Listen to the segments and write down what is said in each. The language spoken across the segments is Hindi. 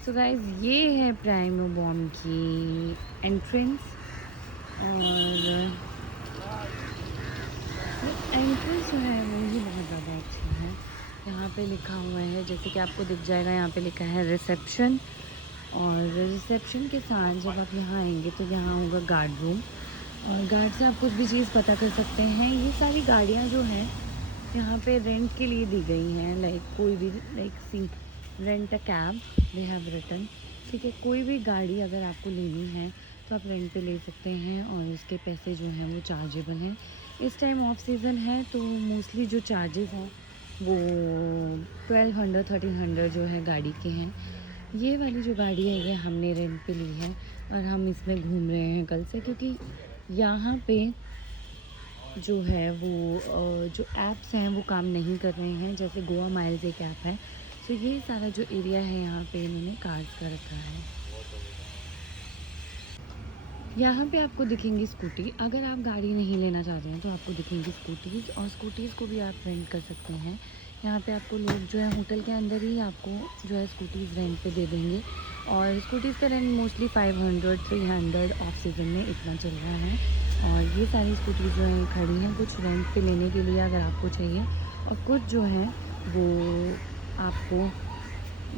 सो गाइस ये है प्राइमो बॉम की एंट्रेंस और एंट्रेंस जो है वो ही बहुत ज़्यादा अच्छा है। यहाँ पे लिखा हुआ है, जैसे कि आपको दिख जाएगा, यहाँ पे लिखा है रिसेप्शन। और रिसेप्शन के साथ जब आप यहाँ आएंगे तो यहाँ होगा गार्ड रूम और गार्ड से आप कुछ भी चीज़ पता कर सकते हैं। ये सारी गाड़ियाँ जो हैं यहाँ पे रेंट के लिए दी गई हैं। लाइक कोई भी see rent a cab they have written, ठीक है। कोई भी गाड़ी अगर आपको लेनी है तो आप रेंट पे ले सकते हैं और उसके पैसे जो हैं वो चार्जेबल हैं। इस टाइम ऑफ सीज़न है तो मोस्टली जो चार्जेस हैं वो 1200-1300 जो है गाड़ी के हैं। ये वाली जो गाड़ी है ये हमने रेंट पे ली है और हम इसमें घूम रहे हैं कल से, क्योंकि यहाँ पे जो है वो जो ऐप्स हैं वो काम नहीं कर रहे हैं। जैसे गोवा माइल्स एक ऐप है, तो ये सारा जो एरिया है यहाँ पे इन्होंने कार्ड्स का रखा है। यहाँ पे आपको दिखेंगी स्कूटी। अगर आप गाड़ी नहीं लेना चाहते हैं तो आपको दिखेंगी स्कूटीज़, और स्कूटीज़ को भी आप रेंट कर सकते हैं। यहाँ पे आपको लोग जो है होटल के अंदर ही आपको जो है स्कूटीज़ रेंट पे दे देंगे। और स्कूटीज़ का रेंट मोस्टली 500-300 ऑफ सीज़न में इतना चल रहा है। और ये सारी स्कूटीज़ जो हैं खड़ी हैं, कुछ रेंट पे लेने के लिए अगर आपको चाहिए, और कुछ जो है वो आपको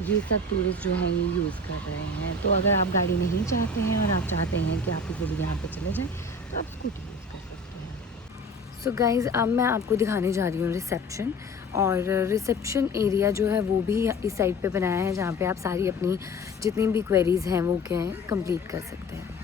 ये सब टूरिस्ट जो हैं ये यूज़ कर रहे हैं। तो अगर आप गाड़ी नहीं चाहते हैं और आप चाहते हैं कि आप किसी भी यहाँ पे चले जाएं तो आप स्कूटी यूज़ कर सकते हैं। सो गाइज़ अब मैं आपको दिखाने जा रही हूँ रिसेप्शन। और रिसेप्शन एरिया जो है वो भी इस साइड पे बनाया है, जहाँ पे आप सारी अपनी जितनी भी क्वेरीज़ हैं वो क्या है कंप्लीट कर सकते हैं।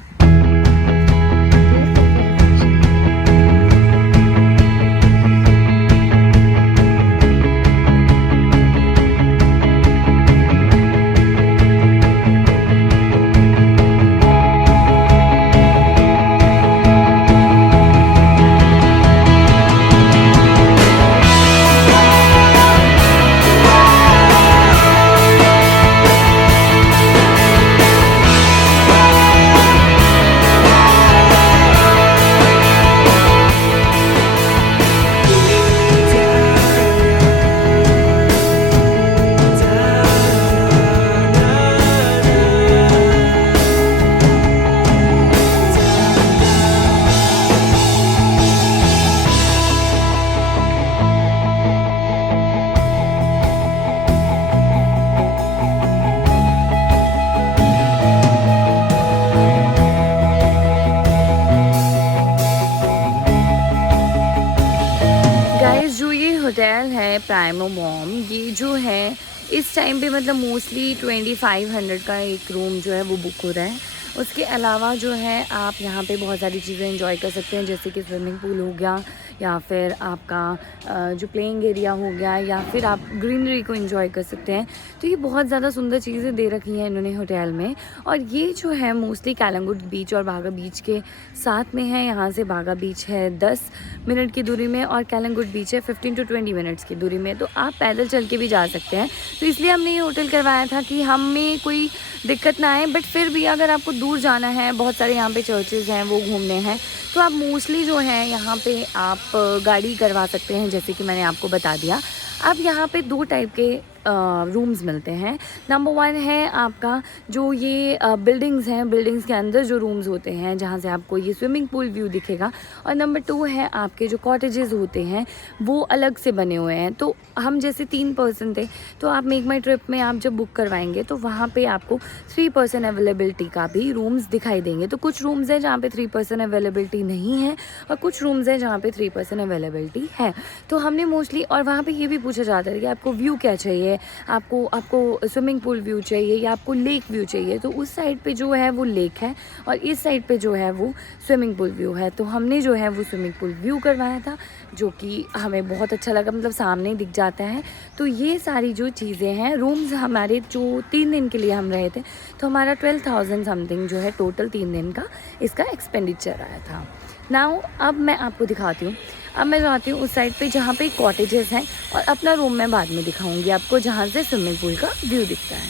होटल है प्राइमो बॉम, ये जो है इस टाइम पे मतलब मोस्टली 2500 का एक रूम जो है वो बुक हो रहा है। उसके अलावा जो है आप यहाँ पे बहुत सारी चीज़ें एंजॉय कर सकते हैं, जैसे कि स्विमिंग पूल हो गया, या फिर आपका जो प्लेइंग एरिया हो गया, या फिर आप ग्रीनरी को एंजॉय कर सकते हैं। तो ये बहुत ज़्यादा सुंदर चीज़ें दे रखी हैं इन्होंने होटल में। और ये जो है मोस्टली कलांगुट बीच और बागा बीच के साथ में है। यहाँ से बागा बीच है 10 मिनट की दूरी में और कलांगुट बीच है 15 to 20 मिनट्स की दूरी में। तो आप पैदल चल के भी जा सकते हैं। तो इसलिए हमने ये होटल करवाया था कि हमें कोई दिक्कत ना आए। बट फिर भी अगर आपको दूर जाना है, बहुत सारे यहाँ पे चर्चेज़ हैं वो घूमने हैं, तो आप मोस्टली जो है यहाँ पे आप गाड़ी करवा सकते हैं। जैसे कि मैंने आपको बता दिया, अब यहाँ पे 2 टाइप के रूम्स मिलते हैं। नंबर 1 है आपका जो ये बिल्डिंग्स हैं, बिल्डिंग्स के अंदर जो रूम्स होते हैं जहाँ से आपको ये स्विमिंग पूल व्यू दिखेगा। और नंबर 2 है आपके जो कॉटेजेस होते हैं वो अलग से बने हुए हैं। तो हम जैसे 3 पर्सन थे, तो आप मेक माई ट्रिप में आप जब बुक करवाएंगे तो वहाँ पे आपको 3 पर्सन अवेलेबिलिटी का भी रूम्स दिखाई देंगे। तो कुछ रूम्स हैं जहाँ पे 3 पर्सन अवेलेबिलिटी नहीं है और कुछ रूम्स हैं जहाँ पे 3 पर्सन अवेलेबिलिटी है। तो हमने मोस्टली, और वहाँ पे ये भी पूछा जाता है कि आपको व्यू क्या चाहिए, आपको स्विमिंग पूल व्यू चाहिए या आपको लेक व्यू चाहिए। तो उस साइड पे जो है वो लेक है और इस साइड पे जो है वो स्विमिंग पूल व्यू है। तो हमने जो है वो स्विमिंग पूल व्यू करवाया था, जो कि हमें बहुत अच्छा लगा, मतलब सामने दिख जाता है। तो ये सारी जो चीज़ें हैं, रूम्स हमारे जो 3 दिन के लिए हम रहे थे, तो हमारा 12,000 समथिंग जो है टोटल 3 दिन का इसका एक्सपेंडिचर आया था। नाउ अब मैं आपको दिखाती हूँ। अब मैं जाती हूँ उस साइड पे जहाँ पे कॉटेजेस हैं, और अपना रूम मैं बाद में दिखाऊंगी आपको जहाँ से स्विमिंग पूल का व्यू दिखता है।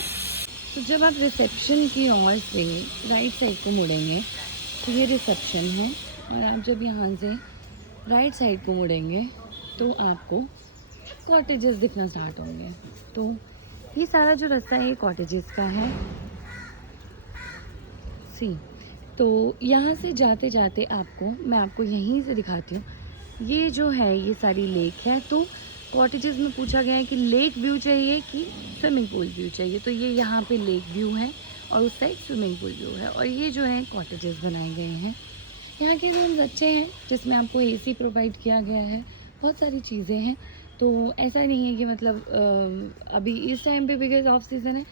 तो जब आप रिसेप्शन की ओर से राइट साइड को मुड़ेंगे तो ये रिसेप्शन है, और आप जब यहाँ से राइट साइड को मुड़ेंगे तो आपको कॉटेजेस दिखना स्टार्ट होंगे। तो ये सारा जो रास्ता है ये कॉटेजेस का है। सी तो यहाँ से जाते जाते मैं आपको यहीं से दिखाती हूँ। ये जो है ये सारी लेक है। तो कॉटेजेस में पूछा गया है कि लेक व्यू चाहिए कि स्विमिंग पूल व्यू चाहिए। तो ये यहाँ पे लेक व्यू है और उस साइड स्विमिंग पूल व्यू है। और ये जो है कॉटेजेस बनाए गए हैं। यहाँ के रूम्स अच्छे हैं जिसमें आपको एसी प्रोवाइड किया गया है, बहुत सारी चीज़ें हैं। तो ऐसा नहीं है कि मतलब अभी इस टाइम पे बिकॉज ऑफ सीज़न है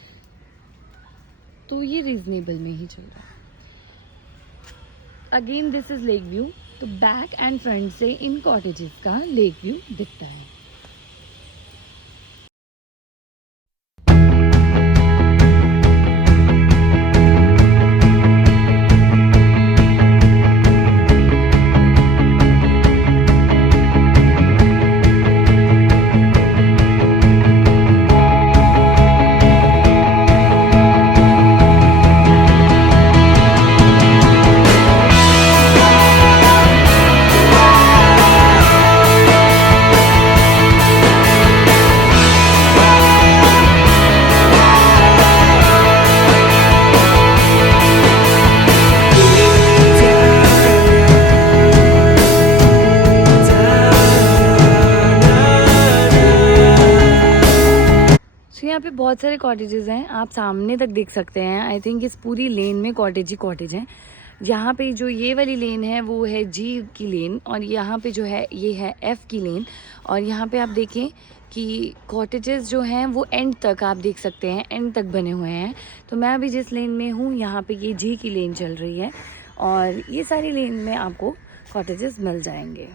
तो ये रीज़नेबल में ही चल रहा है। Again this is lake view. तो बैक एंड फ्रंट से इन कॉटेजेस का लेक व्यू दिखता है। यहाँ पे बहुत सारे कॉटेजेस हैं, आप सामने तक देख सकते हैं। आई थिंक इस पूरी लेन में कॉटेज ही कॉटेज हैं। यहाँ पे जो ये वाली लेन है वो है जी की लेन और यहाँ पे जो है ये है एफ की लेन। और यहाँ पे आप देखें कि कॉटेजेस जो हैं वो एंड तक आप देख सकते हैं, एंड तक बने हुए हैं। तो मैं अभी जिस लेन में हूँ यहाँ पे ये जी की लेन चल रही है और ये सारी लेन में आपको कॉटेजेस मिल जाएंगे।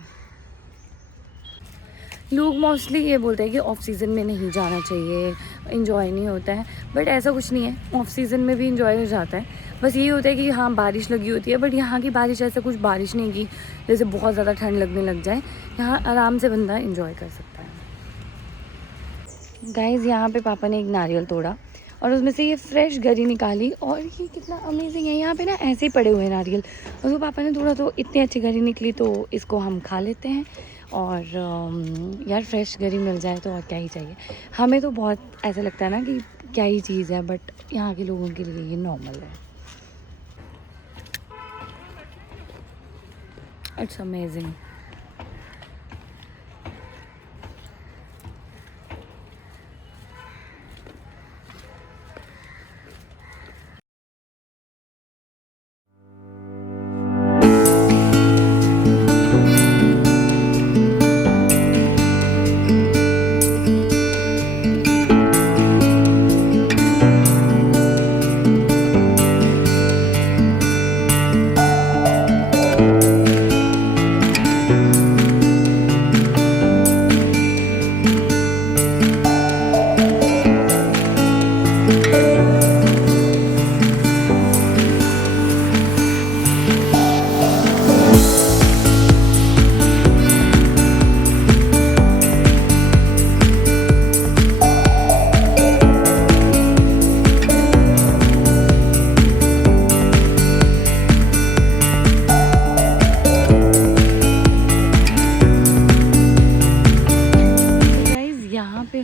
लोग मोस्टली ये बोलते हैं कि ऑफ सीज़न में नहीं जाना चाहिए, इन्जॉय नहीं होता है। बट ऐसा कुछ नहीं है, ऑफ सीज़न में भी इन्जॉय हो जाता है। बस ये होता है कि हाँ बारिश लगी होती है, बट यहाँ की बारिश ऐसा कुछ बारिश नहीं की जैसे बहुत ज़्यादा ठंड लगने लग जाए। यहाँ आराम से बंदा इन्जॉय कर सकता है। गाइज़ यहाँ पे पापा ने एक नारियल तोड़ा और उसमें से ये फ्रेश गरी निकाली और ये कितना अमेजिंग है। यहाँ पे ना ऐसे ही पड़े हुए हैं नारियल और वो पापा ने तोड़ा तो इतनी अच्छी गरी निकली, तो इसको हम खा लेते हैं। और यार फ्रेश गरी मिल जाए तो और क्या ही चाहिए। हमें तो बहुत ऐसा लगता है ना कि क्या ही चीज़ है, बट यहाँ के लोगों के लिए ये नॉर्मल है। It's amazing.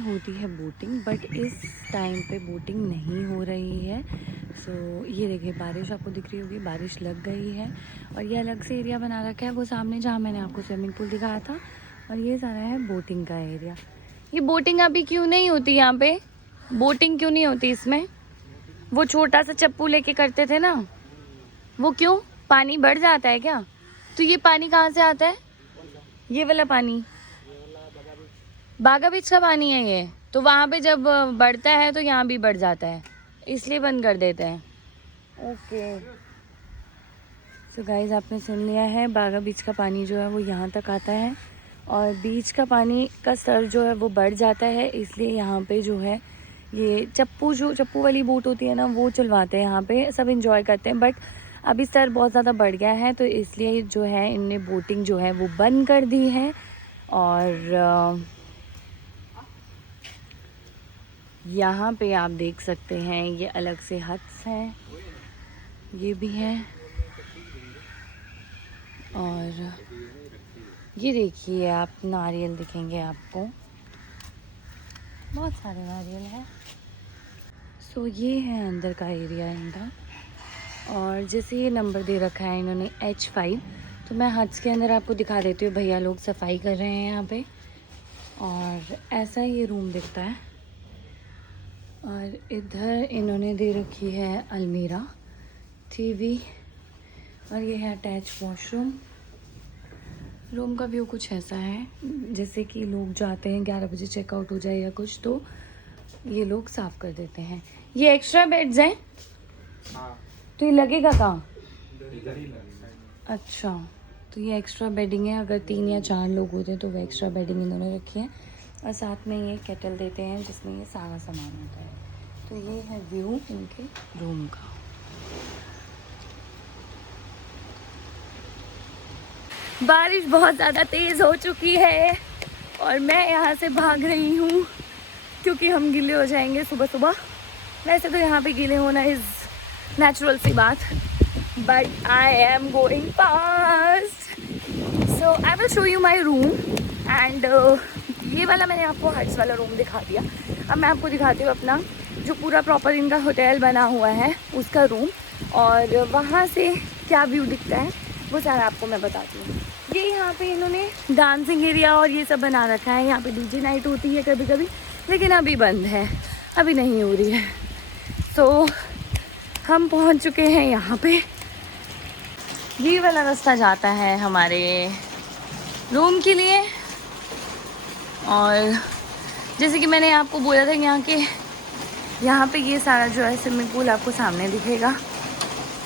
होती है बोटिंग, बट इस टाइम पे बोटिंग नहीं हो रही है। सो ये देखिए बारिश आपको दिख रही होगी, बारिश लग गई है और ये अलग से एरिया बना रखा है वो सामने जहाँ मैंने आपको स्विमिंग पूल दिखाया था। और ये सारा है बोटिंग का एरिया। ये बोटिंग अभी क्यों नहीं होती यहाँ पे? बोटिंग क्यों नहीं होती इसमें? वो छोटा सा चप्पू लेके करते थे ना, वो क्यों? पानी बढ़ जाता है क्या? तो ये पानी कहाँ से आता है? ये वाला पानी बागा बीच का पानी है ये। तो वहाँ पे जब बढ़ता है तो यहाँ भी बढ़ जाता है, इसलिए बंद कर देते हैं। ओके सो गाइज आपने सुन लिया है, बागा बीच का पानी जो है वो यहाँ तक आता है और बीच का पानी का स्तर जो है वो बढ़ जाता है। इसलिए यहाँ पे जो है ये चप्पू वाली बोट होती है ना, वो चलवाते हैं यहाँ पे, सब इंजॉय करते हैं। बट अभी स्तर बहुत ज़्यादा बढ़ गया है तो इसलिए जो है इनने बोटिंग जो है वो बंद कर दी है। और यहाँ पे आप देख सकते हैं ये अलग से हट्स हैं, ये भी हैं। और ये देखिए आप नारियल दिखेंगे आपको, बहुत सारे नारियल हैं। सो ये है अंदर का एरिया इनका। और जैसे ये नंबर दे रखा है इन्होंने H5, तो मैं हट्स के अंदर आपको दिखा देती हूँ। भैया लोग सफाई कर रहे हैं यहाँ पे। और ऐसा ये रूम दिखता है। और इधर इन्होंने दे रखी है अलमीरा, टीवी, और ये है अटैच वॉशरूम। रूम का व्यू कुछ ऐसा है, जैसे कि लोग जाते हैं 11 बजे चेकआउट हो जाए या कुछ तो ये लोग साफ़ कर देते हैं। ये एक्स्ट्रा बेड्स हैं? हाँ। तो ये लगेगा कहाँ? अच्छा, तो ये एक्स्ट्रा बेडिंग है। अगर 3 या 4 लोग होते हैं तो वो एक्स्ट्रा बेडिंग इन्होंने रखी है। और साथ में ये केटल देते हैं जिसमें ये सारा सामान होता है। तो ये है व्यू इनके रूम का। बारिश बहुत ज़्यादा तेज़ हो चुकी है और मैं यहाँ से भाग रही हूँ क्योंकि हम गीले हो जाएंगे सुबह सुबह। वैसे तो यहाँ पे गीले होना इज़ नेचुरल सी बात, but I am going fast. So I will show you my room. And ये वाला मैंने आपको हट्स वाला रूम दिखा दिया। अब मैं आपको दिखाती हूँ अपना जो पूरा प्रॉपर इनका होटल बना हुआ है उसका रूम, और वहाँ से क्या व्यू दिखता है वो सारा आपको मैं बताती हूँ। ये यहाँ पे इन्होंने डांसिंग एरिया और ये सब बना रखा है। यहाँ पे डीजे नाइट होती है कभी कभी, लेकिन अभी बंद है, अभी नहीं हो रही है। सो हम पहुँच चुके हैं यहाँ पे। ये वाला रास्ता जाता है हमारे रूम के लिए। और जैसे कि मैंने आपको बोला था यहाँ पे ये सारा जो है स्विमिंग पूल आपको सामने दिखेगा,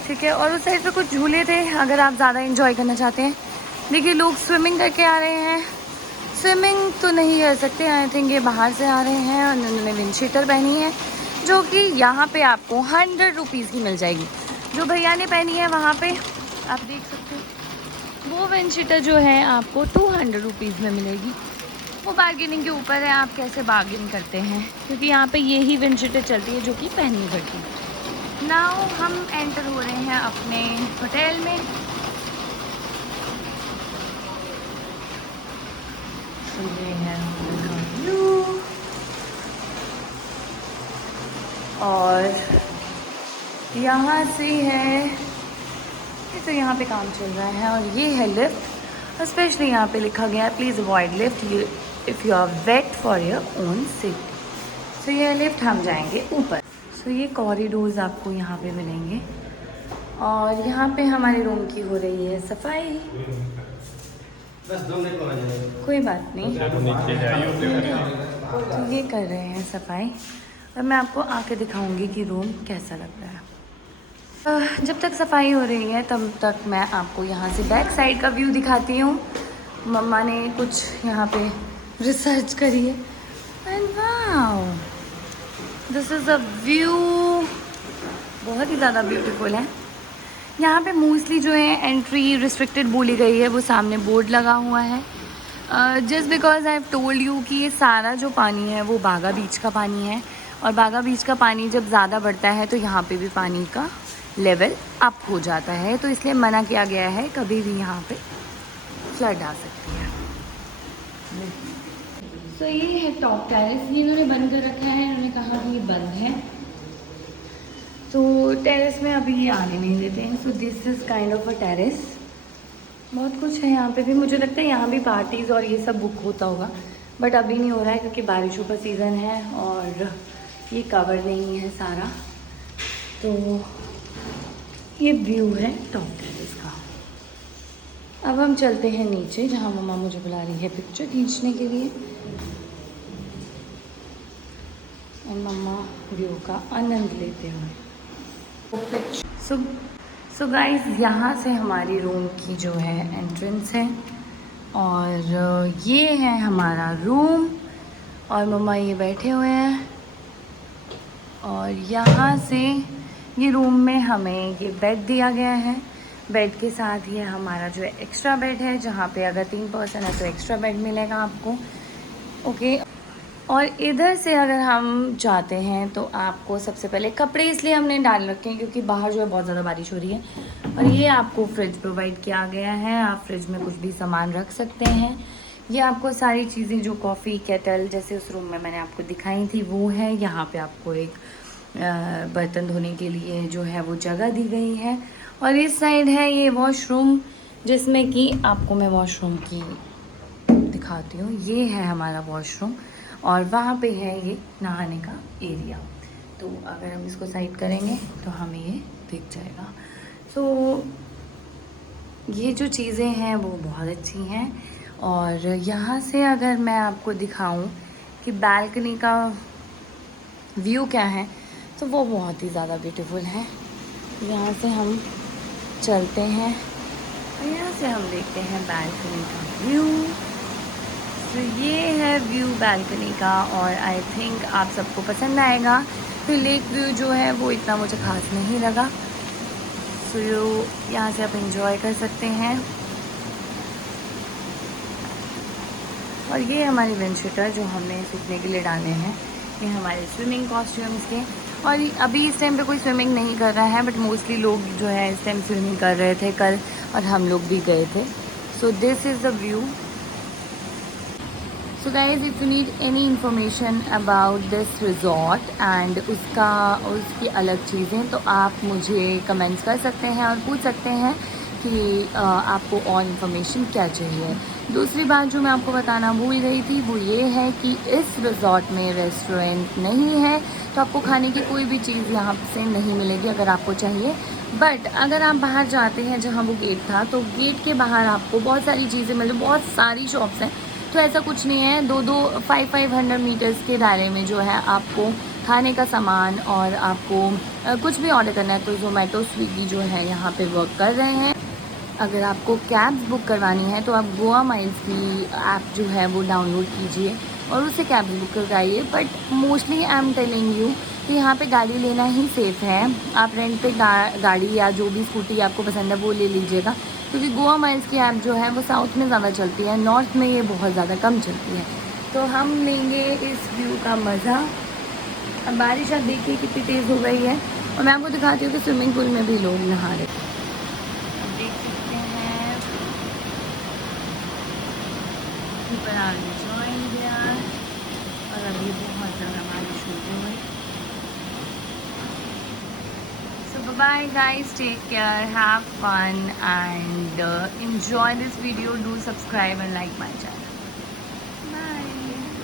ठीक है। और उस साइड पे कुछ झूले थे अगर आप ज़्यादा एंजॉय करना चाहते हैं। देखिए लोग स्विमिंग करके आ रहे हैं। स्विमिंग तो नहीं कर सकते, आई थिंक ये बाहर से आ रहे हैं और उन्होंने विंड शीटर पहनी है जो कि यहाँ पे आपको 100 रुपीज़ की मिल जाएगी। जो भैया ने पहनी है वहाँ पे आप देख सकते हैं, वो विंड शीटर जो है आपको 200 रुपीज़ में मिलेगी। वो बार्गेनिंग के ऊपर है, आप कैसे बार्गेन करते हैं, क्योंकि यहाँ पे यही विंड शीटर चलती है जो कि पहननी पड़ती है। नाउ हम एंटर हो रहे हैं अपने होटल में। ये है व्यू, और यहाँ से है तो यहाँ पे काम चल रहा है। और ये है लिफ्ट, स्पेशली यहाँ पे लिखा गया है please avoid lift if you are wet for your own safety. So ये लिफ्ट हम जाएंगे ऊपर। सो ये कॉरिडोर्स आपको यहाँ पे मिलेंगे। और यहाँ पे हमारे रूम की हो रही है सफाई। कोई बात नहीं, तो ये कर रहे हैं सफाई और मैं आपको आके दिखाऊंगी कि रूम कैसा लग रहा है। जब तक सफाई हो रही है तब तक मैं आपको यहाँ से बैक साइड का व्यू दिखाती हूँ। मम्मा ने कुछ यहाँ पे रिसर्च करी है and wow this is a view, बहुत ही ज़्यादा ब्यूटीफुल है। यहाँ पे मोस्टली जो है एंट्री रिस्ट्रिक्टेड बोली गई है, वो सामने बोर्ड लगा हुआ है। Just because I have told you कि ये सारा जो पानी है वो बागा बीच का पानी है, और बागा बीच का पानी जब ज़्यादा बढ़ता है तो यहाँ पे भी पानी का लेवल अप हो जाता है, तो इसलिए मना किया गया है कभी भी यहाँ पे फ्लड आ सकती है। तो ये है टॉप टेरेस, ये इन्होंने बंद कर रखा है, इन्होंने कहा कि ये बंद है तो टेरेस में अभी ये आने नहीं देते हैं। So this is kind of a terrace. बहुत कुछ है यहाँ पे भी, मुझे लगता है यहाँ भी पार्टीज़ और ये सब बुक होता होगा, बट अभी नहीं हो रहा है क्योंकि बारिशों का सीज़न है और ये कवर नहीं है सारा। तो ये व्यू है टॉप टेरेस का। अब हम चलते हैं नीचे जहाँ मम्मा मुझे बुला रही है पिक्चर खींचने के लिए, और मम्मा व्यू का आनंद लेते हुए। सो गाइस, यहाँ से हमारी रूम की जो है एंट्रेंस है और ये है हमारा रूम, और मम्मा ये बैठे हुए हैं। और यहाँ से ये रूम में हमें ये बेड दिया गया है। बेड के साथ ये हमारा जो है एक्स्ट्रा बेड है, जहाँ पे अगर 3 पर्सन है तो एक्स्ट्रा बेड मिलेगा आपको, ओके। और इधर से अगर हम जाते हैं तो आपको सबसे पहले कपड़े इसलिए हमने डाल रखे हैं क्योंकि बाहर जो है बहुत ज़्यादा बारिश हो रही है। और ये आपको फ्रिज प्रोवाइड किया गया है, आप फ्रिज में कुछ भी सामान रख सकते हैं। ये आपको सारी चीज़ें जो कॉफ़ी केटल जैसे उस रूम में मैंने आपको दिखाई थी वो है। यहाँ पे आपको एक बर्तन धोने के लिए जो है वो जगह दी गई है। और इस साइड है ये वॉशरूम, जिसमें कि आपको मैं वॉशरूम की दिखाती हूँ। ये है हमारा वॉशरूम और वहाँ पे है ये नहाने का एरिया। तो अगर हम इसको साइड करेंगे तो हमें ये दिख जाएगा। तो ये जो चीज़ें हैं वो बहुत अच्छी हैं। और यहाँ से अगर मैं आपको दिखाऊं कि बालकनी का व्यू क्या है, तो वो बहुत ही ज़्यादा ब्यूटीफुल है। यहाँ से हम चलते हैं और यहाँ से हम देखते हैं बालकनी का व्यू। तो ये है व्यू बालकनी का और आई थिंक आप सबको पसंद आएगा। तो लेक व्यू जो है वो इतना मुझे ख़ास नहीं लगा। सो यहाँ से आप एंजॉय कर सकते हैं। और ये हमारे विंड शीटर जो हमने सूखने के लिए डाले हैं, ये हमारे स्विमिंग कॉस्ट्यूम्स के। और अभी इस टाइम पे कोई स्विमिंग नहीं कर रहा है, बट मोस्टली लोग जो है इस टाइम स्विमिंग कर रहे थे कल, और हम लोग भी गए थे। So this is the view. So guys, if you need any information about this resort and उसकी अलग चीज़ें, तो आप मुझे कमेंट्स कर सकते हैं और पूछ सकते हैं कि आपको और इन्फॉर्मेशन क्या चाहिए। दूसरी बात जो मैं आपको बताना भूल गई थी वो ये है कि इस रिजॉर्ट में रेस्टोरेंट नहीं है, तो आपको खाने की कोई भी चीज़ यहाँ से नहीं मिलेगी अगर आपको चाहिए। बट अगर आप बाहर जाते हैं जहाँ वो गेट था, तो गेट के बाहर आपको बहुत सारी चीज़ें मिल, बहुत सारी शॉप्स हैं। तो ऐसा कुछ नहीं है, 500 मीटर्स के दायरे में जो है आपको खाने का सामान और आपको कुछ भी ऑर्डर करना है तो ज़ोमैटो स्विगी जो है यहाँ पे वर्क कर रहे हैं। अगर आपको कैब्स बुक करवानी है तो आप गोवा माइल्स की ऐप जो है वो डाउनलोड कीजिए और उससे कैब्स बुक करवाइए। But mostly I am telling you कि यहाँ पे गाड़ी लेना ही सेफ़ है। आप रेंट पे गाड़ी या जो भी स्कूटी आपको पसंद है वो ले लीजिएगा, क्योंकि गोवा माइल्स की ऐप जो है वो साउथ में ज़्यादा चलती है, नॉर्थ में ये बहुत ज़्यादा कम चलती है। तो हम लेंगे इस व्यू का मज़ा। अब बारिश आप देखिए कितनी तेज़ हो गई है, और मैं आपको दिखाती हूँ कि स्विमिंग पूल में भी लोग नहा रहे हैं। देख सकते हैं ऊपर आ गया और अभी बहुत ज़्यादा बारिश हो गई। So bye guys, take care, have fun and enjoy this video. Do subscribe and like my channel.